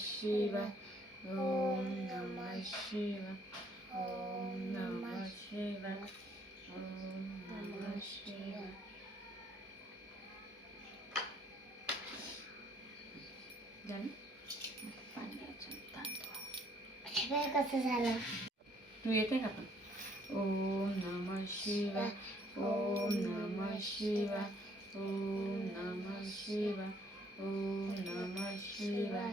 शिवाय ओम नमः शिवाय ओम नमः शिवाय ओम नमः शिवाय. झालं? पाण्याचा तांदूळ शिवाय कसं झालं? तू येते का पण? ओम नमः शिवाय ओम नमः शिवाय ओम नमः शिवाय ओम नमः शिवाय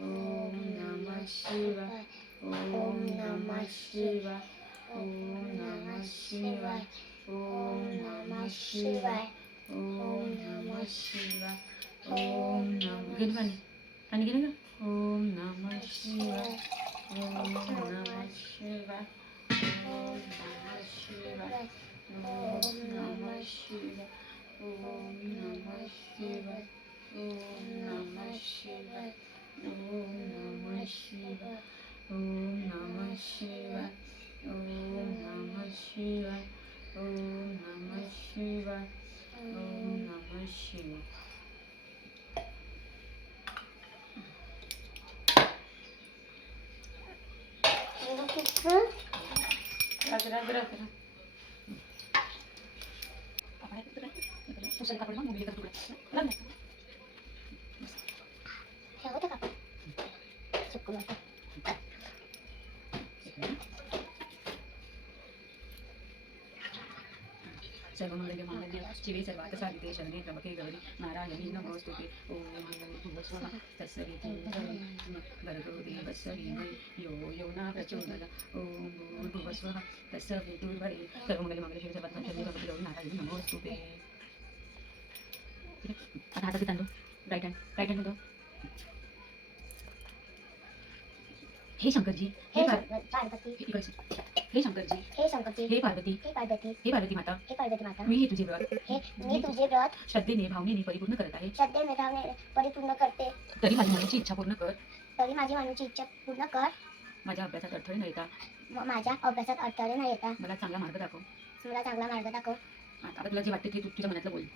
ओम नमः शिवाय ओम नमः शिवाय ओम नमः शिवाय ओम नमः शिवाय ओम नमः शिवाय ओम नमः गेली पाणी गेले का? ओम नमः शिवाय ओम नमः शिवाय ओम नमः शिवाय ओम नमः शिवाय ओम नमः शिवाय ओम नमः शिवाय ओम नमः शिवाय ओम नमः शिवाय ओम नमः शिवाय ओम नमः शिवाय ओम नमः शिवाय. राजरा उचल कापड मग मुलीला तुला लग्न होतं का चुकलं सर्वमंगलमांगल्ये शिवे सर्वार्थ साधिके शरणे त्र्यंबके गौरी नारायणी नमोस्तुते. ओम भूर्भुवः स्वः तत्सवितुर्वरेण्यं भर्गो देवस्य धीमहि यो न प्रचोदयात्. ओम भूर्भुवः स्वः तत्सवितुर्वरेण्यं सर्वमंगलमांगल्ये शिवे सर्वार्थ साधिके शरणे त्र्यंबके गौरी नारायणी नमोस्तुते. आता हाताचे तांदूळ राईट हँड मध्ये. हे शंकरजी हे हे पार्वती हे शंकरजी हे शंकरजी हे पार्वती हे पार्वती हे पार्वती माता हे पार्वती माता मी हे तुझे व्रत मी तुझे व्रत श्रद्धेने भावनेने परिपूर्ण करत आहे. श्रद्धेने भावने परिपूर्ण करते. तरी माझी मनाची इच्छा पूर्ण कर. तरी माझी मनाची इच्छा पूर्ण कर. माझ्या अभ्यासात अडथळे न येता माझ्या अभ्यासात अडथळे न येता मला चांगला मार्ग दाखव. मला चांगला मार्ग दाखव. आता तुला जे वाटते ते तू तुझ्या मनातलं बोल.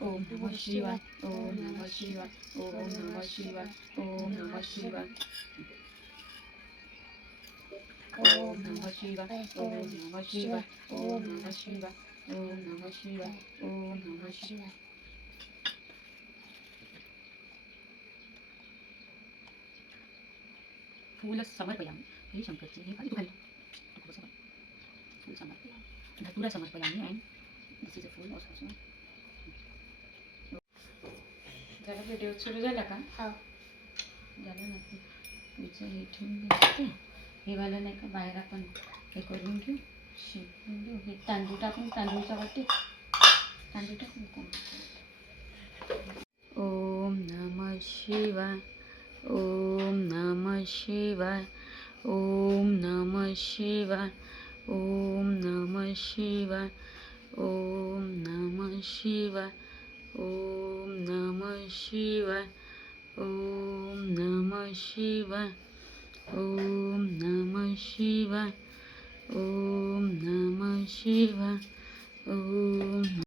ओम नमः शिवाय ओम नमः शिवाय ओम नमः शिवाय ओम नमः शिवाय ओम नमः शिवाय ओम नमः शिवाय ओम नमः शिवाय ओम नमः शिवाय ओम नमः शिवाय. फूल समर्पयामि. हे शंकरजी हे खाली तू खाली तू बस. फूल समर्पयामि धतुरा समर्पयामि and this is a phool also. झाला व्हिडिओ सुरू झाला का? हो झालं ना. तुझं हे ठेवून देते. हे वाला नाही का बाहेर आपण हे करून घेऊ शिकून घेऊ. हे तांदूळ टाकून तांदूळचा वाटी तांदूळ टाकून. ओम नमः शिवाय ओम नमः शिवाय ओम नमः शिवाय ओम नमः शिवाय ओम नमः शिवाय ओम नमः शिवाय ओम नमः शिवाय ओम नमः शिवाय ओम नमः शिवाय ओम